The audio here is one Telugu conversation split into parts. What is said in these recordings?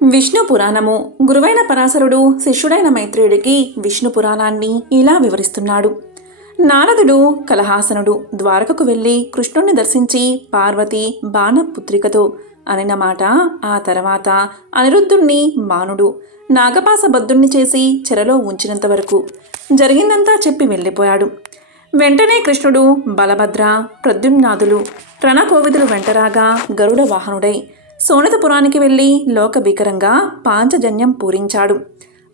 విష్ణు పురాణము. గురువైన పరాశరుడు శిష్యుడైన మైత్రేయుడికి విష్ణు పురాణాన్ని ఇలా వివరిస్తున్నాడు. నారదుడు కలహాసనుడు ద్వారకకు వెళ్ళి కృష్ణుణ్ణి దర్శించి పార్వతి బాణపుత్రికతో అనిన మాట ఆ తర్వాత అనిరుద్ధుణ్ణి బాణుడు నాగపాసబద్ధుణ్ణి చేసి చెరలో ఉంచినంత వరకు జరిగిందంతా చెప్పి వెళ్ళిపోయాడు. వెంటనే కృష్ణుడు బలభద్ర ప్రద్యుమ్నాదులు రణకోవిదులు వెంటరాగా గరుడ వాహనుడై సోనతపురానికి వెళ్ళి లోకభీకరంగా పాంచజన్యం పూరించాడు.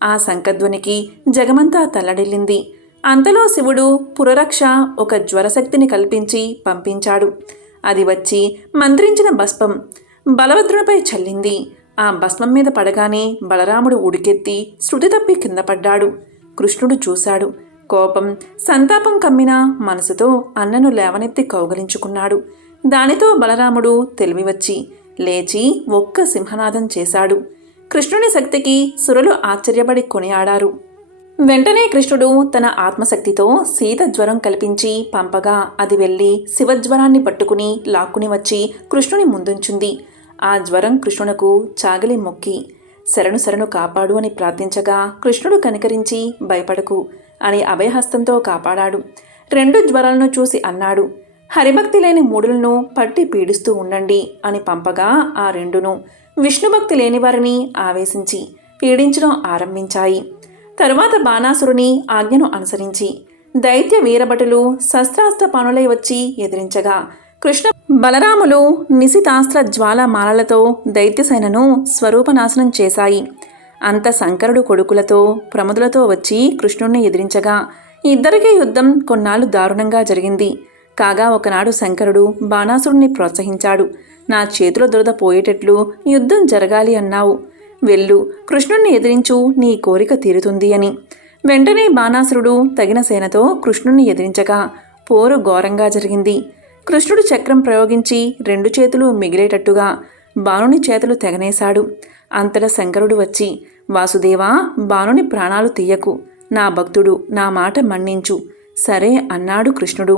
ఆ శంఖధ్వనికి జగమంతా తల్లడిల్లింది. అంతలో శివుడు పురరక్ష ఒక జ్వరశక్తిని కల్పించి పంపించాడు. అది వచ్చి మంత్రించిన భస్మం బలభద్రునిపై చల్లింది. ఆ భస్మం మీద పడగానే బలరాముడు ఉడికెత్తి శృతి తప్పి కింద పడ్డాడు. కృష్ణుడు చూశాడు. కోపం సంతాపం కమ్మిన మనసుతో అన్నను లేవనెత్తి కౌగలించుకున్నాడు. దానితో బలరాముడు తెలివి వచ్చి లేచి ఒక్క సింహనాదం చేశాడు. కృష్ణుని శక్తికి సురులు ఆశ్చర్యపడి కొనియాడారు. వెంటనే కృష్ణుడు తన ఆత్మశక్తితో సీత జ్వరం కల్పించి పంపగా అది వెళ్ళి శివజ్వరాన్ని పట్టుకుని లాక్కుని వచ్చి కృష్ణుని ముందుంచుంది. ఆ జ్వరం కృష్ణునకు చాగలి మొక్కి శరణు శరణు కాపాడు అని ప్రార్థించగా కృష్ణుడు కనికరించి భయపడకు అని అభయహస్తంతో కాపాడాడు. రెండు జ్వరాలను చూసి అన్నాడు, హరిభక్తి లేని మూడులను పట్టి పీడిస్తూ ఉండండి అని పంపగా ఆ రెండును విష్ణుభక్తి లేని వారిని ఆవేశించి పీడించడం ఆరంభించాయి. తరువాత బాణాసురుని ఆజ్ఞను అనుసరించి దైత్య వీరభటులు శస్త్రాస్త్ర పానులై వచ్చి ఎదిరించగా కృష్ణ బలరాములు నిశితాస్త్ర జ్వాలమాలలతో దైత్యసేనను స్వరూపనాశనం చేశాయి. అంత శంకరుడు కొడుకులతో ప్రముదులతో వచ్చి కృష్ణుణ్ణి ఎదిరించగా ఇద్దరికీ యుద్ధం కొన్నాళ్ళు దారుణంగా జరిగింది. కాగా ఒకనాడు శంకరుడు బాణాసురుణ్ణి ప్రోత్సహించాడు. నా చేతిలో దురద పోయేటట్లు యుద్ధం జరగాలి అన్నావు, వెళ్ళు కృష్ణుణ్ణి ఎదిరించు, నీ కోరిక తీరుతుంది అని. వెంటనే బాణాసురుడు తగిన సేనతో కృష్ణుణ్ణి ఎదిరించగా పోరు ఘోరంగా జరిగింది. కృష్ణుడు చక్రం ప్రయోగించి రెండు చేతులు మిగిలేటట్టుగా బాణుని చేతులు తెగనేశాడు. అంతటా శంకరుడు వచ్చి, వాసుదేవా, బాణుని ప్రాణాలు తీయకు, నా భక్తుడు, నా మాట మన్నించు. సరే అన్నాడు కృష్ణుడు.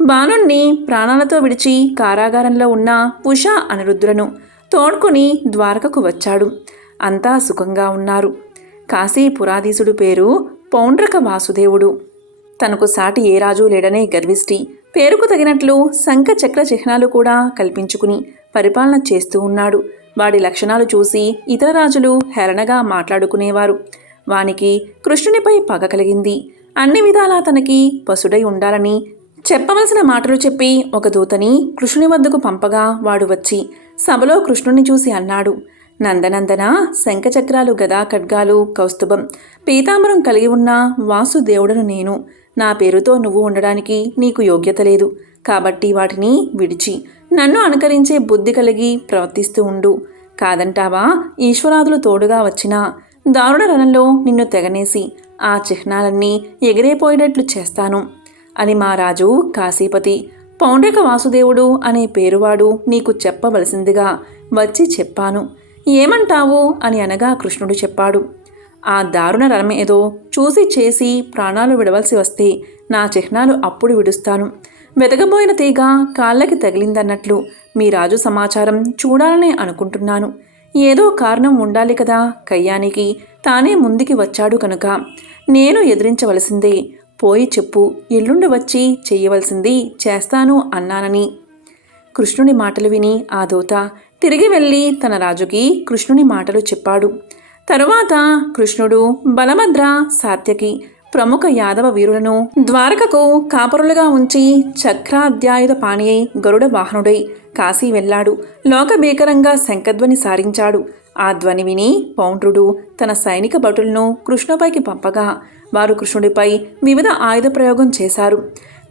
బాణుణ్ణి ప్రాణాలతో విడిచి కారాగారంలో ఉన్న ఉషా అనిరుద్ధులను తోడ్కొని ద్వారకకు వచ్చాడు. అంతా సుఖంగా ఉన్నారు. కాశీపురాధీశుడు పేరు పౌండ్రక వాసుదేవుడు. తనకు సాటి ఏ రాజు లేడనే గర్విష్టి. పేరుకు తగినట్లు శంఖ చక్ర చిహ్నాలు కూడా కల్పించుకుని పరిపాలన చేస్తూ ఉన్నాడు. వాడి లక్షణాలు చూసి ఇతర రాజులు హేళనగా మాట్లాడుకునేవారు. వానికి కృష్ణునిపై పగ కలిగింది. అన్ని విధాలా తనకి పసుడై ఉండాలని చెప్పవలసిన మాటలు చెప్పి ఒక దూతని కృష్ణుని వద్దకు పంపగా వాడు వచ్చి సభలో కృష్ణుని చూసి అన్నాడు, నందనందన, శంఖచక్రాలు గదా ఖడ్గాలు కౌస్తుభం పీతాంబరం కలిగి ఉన్న వాసుదేవుడను నేను. నా పేరుతో నువ్వు ఉండడానికి నీకు యోగ్యత లేదు. కాబట్టి వాటిని విడిచి నన్ను అనుకరించే బుద్ధి కలిగి ప్రవర్తిస్తూ ఉండు. కాదంటావా, ఈశ్వరాదులు తోడుగా వచ్చినా దారుణ రణంలో నిన్ను తెగనేసి ఆ చిహ్నాలన్నీ ఎగిరైపోయేటట్లు చేస్తాను అని మా రాజు కాశీపతి పౌండ్రక వాసుదేవుడు అనే పేరువాడు నీకు చెప్పవలసిందిగా వచ్చి చెప్పాను. ఏమంటావు అని అనగా కృష్ణుడు చెప్పాడు, ఆ దారుణ రణం ఏదో చూసి చేసి ప్రాణాలు విడవలసి వస్తే నా చిహ్నాలు అప్పుడు విడుస్తాను. వెతకబోయిన తీగ కాళ్ళకి తగిలిందన్నట్లు మీ రాజు సమాచారం చూడాలని అనుకుంటున్నాను. ఏదో కారణం ఉండాలి కదా, కయ్యానికి తానే ముందుకి వచ్చాడు కనుక నేను ఎదిరించవలసిందే. పోయి చెప్పు, ఎల్లుండి వచ్చి చెయ్యవలసింది చేస్తాను అన్నానని. కృష్ణుని మాటలు విని ఆ దూత తిరిగి వెళ్ళి తన రాజుకి కృష్ణుని మాటలు చెప్పాడు. తరువాత కృష్ణుడు బలభద్ర సాత్యకి ప్రముఖ యాదవ వీరులను ద్వారకకు కాపరులుగా ఉంచి చక్రాధ్యాయుధ పాణి అయి గరుడ వాహనుడై కాశీ వెళ్ళాడు. లోకభీకరంగా శంఖధ్వని సారించాడు. ఆ ధ్వని విని పౌండ్రుడు తన సైనిక భటులను కృష్ణుపైకి పంపగా వారు కృష్ణుడిపై వివిధ ఆయుధ ప్రయోగం చేశారు.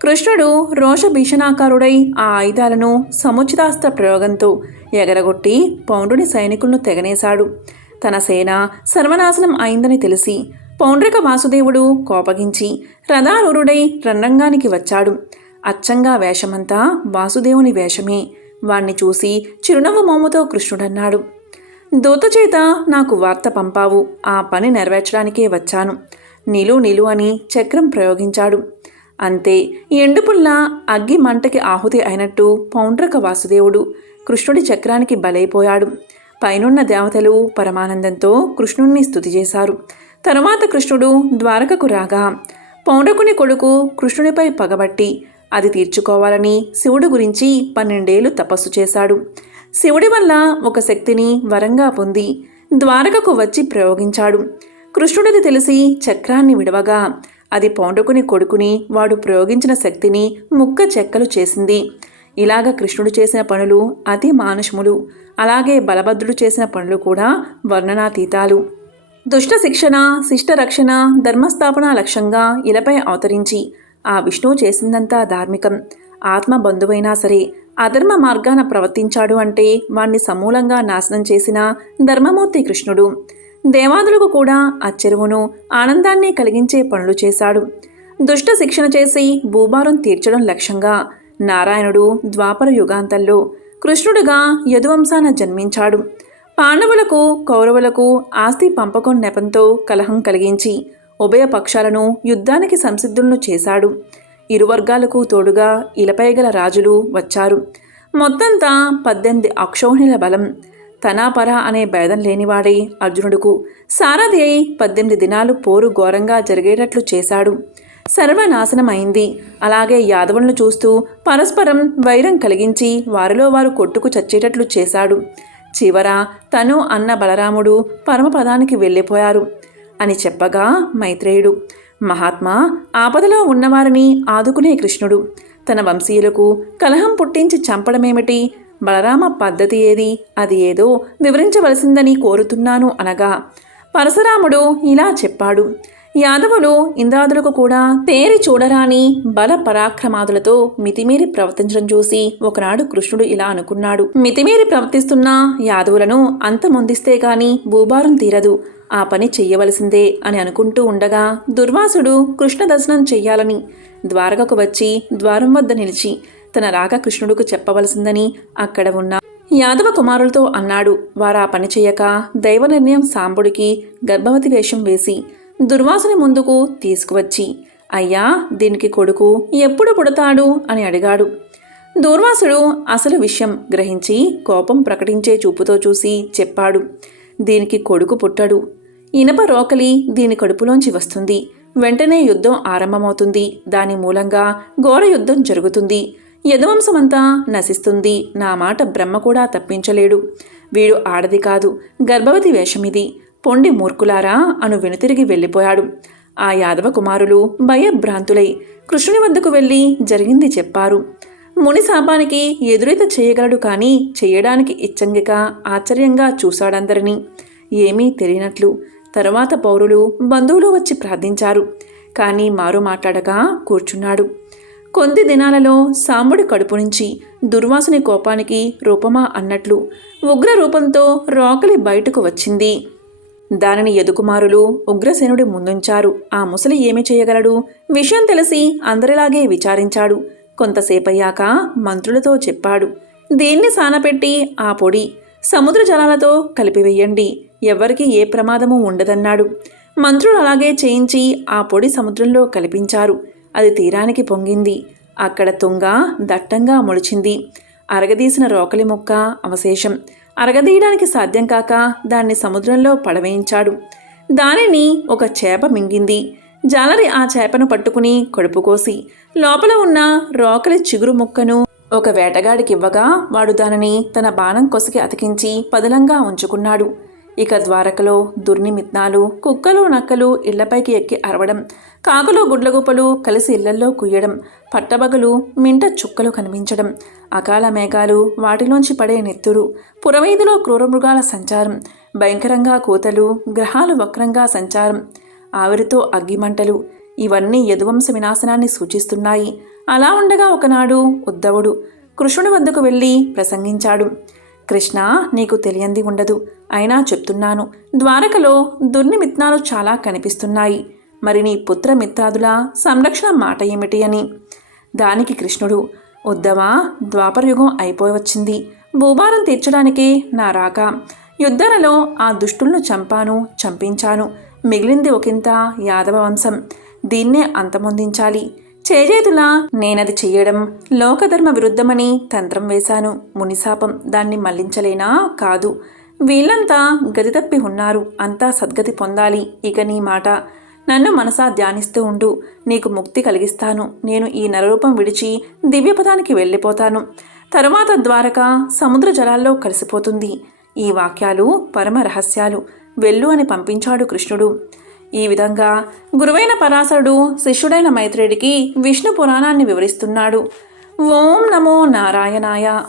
కృష్ణుడు రోష భీషణాకారుడై ఆ ఆయుధాలను సముచితాస్త్ర ప్రయోగంతో ఎగరగొట్టి పౌండ్రుని సైనికులను తెగనేశాడు. తన సేన సర్వనాశనం అయిందని తెలిసి పౌండ్రక వాసుదేవుడు కోపగించి రథారూఢుడై రణరంగానికి వచ్చాడు. అచ్చంగా వేషమంతా వాసుదేవుని వేషమే. వాణ్ణి చూసి చిరునవ్వు మోముతో కృష్ణుడన్నాడు, దూతచేత నాకు వార్త పంపావు, ఆ పని నెరవేర్చడానికే వచ్చాను. నిలు అని చక్రం ప్రయోగించాడు. అంతే, ఎండుపుల్ల అగ్గి మంటకి ఆహుతి అయినట్టు పౌండ్రక వాసుదేవుడు కృష్ణుడి చక్రానికి బలైపోయాడు. పైనున్న దేవతలు పరమానందంతో కృష్ణుణ్ణి స్తుతి చేశారు. తరువాత కృష్ణుడు ద్వారకకు రాగా పౌండ్రకుని కొడుకు కృష్ణునిపై పగబట్టి అది తీర్చుకోవాలని శివుడు గురించి 12 ఏళ్లు తపస్సు చేశాడు. శివుడి వల్ల ఒక శక్తిని వరంగా పొంది ద్వారకకు వచ్చి ప్రయోగించాడు. కృష్ణుడిది తెలిసి చక్రాన్ని విడవగా అది పౌండ్రకుని కొడుకుని వాడు ప్రయోగించిన శక్తిని ముక్క చెక్కలు చేసింది. ఇలాగ కృష్ణుడు చేసిన పనులు అతి మానుషములు. అలాగే బలభద్రుడు చేసిన పనులు కూడా వర్ణనాతీతాలు. దుష్ట శిక్షణ, శిష్ట రక్షణ, ధర్మస్థాపన లక్ష్యంగా ఇలపై అవతరించి ఆ విష్ణువు చేసిందంతా ధార్మికం. ఆత్మ బంధువైనా సరే అధర్మ మార్గాన ప్రవర్తించాడు అంటే వాణ్ణి సమూలంగా నాశనం చేసిన ధర్మమూర్తి కృష్ణుడు. దేవాదులకు కూడా అచ్చెరువును ఆనందాన్ని కలిగించే పనులు చేశాడు. దుష్ట శిక్షణ చేసి భూభారం తీర్చడం లక్ష్యంగా నారాయణుడు ద్వాపర యుగాంతంలో కృష్ణుడుగా యదువంశాన జన్మించాడు. పాండవులకు కౌరవులకు ఆస్తి పంపకం నెపంతో కలహం కలిగించి ఉభయ పక్షాలను యుద్ధానికి సంసిద్ధులను చేశాడు. ఇరు వర్గాలకు తోడుగా ఇలపై గల రాజులు వచ్చారు. మొత్తంతా 18 అక్షౌహిణుల బలం. తనాపర అనే భేదం లేనివాడే అర్జునుడుకు సారథి అయి 18 దినాలు పోరు ఘోరంగా జరిగేటట్లు చేశాడు. సర్వనాశనం అయింది. అలాగే యాదవులను చూస్తూ పరస్పరం వైరం కలిగించి వారిలో వారు కొట్టుకు చచ్చేటట్లు చేశాడు. చివర తను అన్న బలరాముడు పరమపదానికి వెళ్ళిపోయారు అని చెప్పగా మైత్రేయుడు, మహాత్మా, ఆపదలో ఉన్నవారిని ఆదుకునే కృష్ణుడు తన వంశీయులకు కలహం పుట్టించి చంపడమేమిటి? బలరామ పద్ధతి ఏది? అది ఏదో వివరించవలసిందని కోరుతున్నాను అనగా పరశురాముడు ఇలా చెప్పాడు. యాదవులు ఇంద్రాదులకు కూడా తేరి చూడరాని బల పరాక్రమాదులతో మితిమీరి ప్రవర్తించడం చూసి ఒకనాడు కృష్ణుడు ఇలా అనుకున్నాడు. మితిమీరి ప్రవర్తిస్తున్న యాదవులను అంతమొందిస్తే గాని భూభారం తీరదు, ఆ పని చెయ్యవలసిందే అని అనుకుంటూ ఉండగా దుర్వాసుడు కృష్ణ దర్శనం చెయ్యాలని ద్వారకకు వచ్చి ద్వారం వద్ద నిలిచి తన రాక కృష్ణుడుకు చెప్పవలసిందని అక్కడ ఉన్న యాదవ కుమారులతో అన్నాడు. వారా పని చెయ్యక దైవ నిర్ణయం సాంబుడికి గర్భవతి వేషం వేసి దుర్వాసుని ముందుకు తీసుకువచ్చి, అయ్యా, దీనికి కొడుకు ఎప్పుడు పుడతాడు అని అడిగాడు. దూర్వాసుడు అసలు విషయం గ్రహించి కోపం ప్రకటించే చూపుతో చూసి చెప్పాడు, దీనికి కొడుకు పుట్టడు. ఇనప రోకలి దీని కడుపులోంచి వస్తుంది. వెంటనే యుద్ధం ఆరంభమవుతుంది. దాని మూలంగా ఘోర యుద్ధం జరుగుతుంది. యదువంశమంతా నశిస్తుంది. నా మాట బ్రహ్మ కూడా తప్పించలేడు. వీడు ఆడది కాదు, గర్భవతి వేషమిది. పొండి మూర్ఖులారా అను వెనుతిరిగి వెళ్ళిపోయాడు. ఆ యాదవ కుమారులు భయభ్రాంతులై కృష్ణుని వద్దకు వెళ్ళి జరిగింది చెప్పారు. ముని శాపానికి ఎదురీత చేయగలడు కానీ చెయ్యడానికి ఇచ్చంగిక ఆశ్చర్యంగా చూశాడందరినీ, ఏమీ తెలియనట్లు. తరువాత పౌరులు బంధువులు వచ్చి ప్రార్థించారు. కానీ మారు మాట్లాడక కూర్చున్నాడు. కొద్ది దినాలలో సాంబుడి కడుపు నుంచి దుర్వాసుని కోపానికి రూపమా అన్నట్లు ఉగ్ర రూపంతో రోకలి బయటకు వచ్చింది. దానిని యదుకుమారులు ఉగ్రసేనుడి ముందుంచారు. ఆ ముసలి ఏమి చేయగలడు? విషయం తెలిసి అందరిలాగే విచారించాడు. కొంతసేపయ్యాక మంత్రులతో చెప్పాడు, దీన్ని సానపెట్టి ఆ పొడి సముద్ర జలాలతో కలిపివేయండి, ఎవ్వరికి ఏ ప్రమాదము ఉండదన్నాడు. మంత్రులు అలాగే చేయించి ఆ పొడి సముద్రంలో కలిపించారు. అది తీరానికి పొంగింది. అక్కడ తుంగ దట్టంగా మొలిచింది. అరగదీసిన రోకలి ముక్క అవశేషం. అరగదీయడానికి సాధ్యం కాక దాన్ని సముద్రంలో పడవేయించాడు. దానిని ఒక చేప మింగింది. జాలరి ఆ చేపను పట్టుకుని కడుపు కోసి లోపల ఉన్న రోకలి చిగురు ముక్కను ఒక వేటగాడికివ్వగా వాడు దానిని తన బాణం కొసకి అతికించి పదిలంగా ఉంచుకున్నాడు. ఇక ద్వారకలో దుర్నిమిత్నాలు, కుక్కలు నక్కలు ఇళ్లపైకి ఎక్కి అరవడం, కాకులు గుడ్లగుప్పలు కలిసి ఇళ్లల్లో కుయ్యడం, పట్టబగలు మింట చుక్కలు కనిపించడం, అకాల మేఘాలు, వాటిలోంచి పడే నెత్తురు, పురవీధిలో క్రూరమృగాల సంచారం, భయంకరంగా కోతలు, గ్రహాలు వక్రంగా సంచారం, ఆవిరితో అగ్గిమంటలు, ఇవన్నీ యదువంశ వినాశనాన్ని సూచిస్తున్నాయి. అలా ఉండగా ఒకనాడు ఉద్ధవుడు కృష్ణుడి వద్దకు వెళ్ళి ప్రసంగించాడు. కృష్ణ, నీకు తెలియంది ఉండదు, అయినా చెప్తున్నాను. ద్వారకలో దుర్నిమిత్నాలు చాలా కనిపిస్తున్నాయి. మరి నీ పుత్రమిత్రాదుల సంరక్షణ మాట ఏమిటి అని. దానికి కృష్ణుడు, ఉద్ధవా, ద్వాపరయుగం అయిపోయి వచ్చింది. భూభారం తీర్చడానికే నా రాక. యుద్ధాలలో ఆ దుష్టులను చంపించాను. మిగిలింది ఒకంత యాదవ వంశం. దీన్నే అంతమొందించాలి. చేజేతులా నేనది చెయ్యడం లోకధర్మ విరుద్ధమని తంత్రం వేశాను. మునిశాపం, దాన్ని మళ్లించలేనా? కాదు. వీళ్ళంతా గతి తప్పి ఉన్నారు, అంతా సద్గతి పొందాలి. ఇక నీ మాట నన్ను మనసా ధ్యానిస్తూ ఉండు, నీకు ముక్తి కలిగిస్తాను. నేను ఈ నరరూపం విడిచి దివ్యపదానికి వెళ్ళిపోతాను. తరువాత ద్వారక సముద్ర జలాల్లో కలిసిపోతుంది. ఈ వాక్యాలు పరమ రహస్యాలు. వెళ్ళు అని పంపించాడు కృష్ణుడు. ఈ విధంగా గురువైన పరాశరుడు శిష్యుడైన మైత్రేయుడికి విష్ణు పురాణాన్ని వివరిస్తున్నాడు. ఓం నమో నారాయణాయ.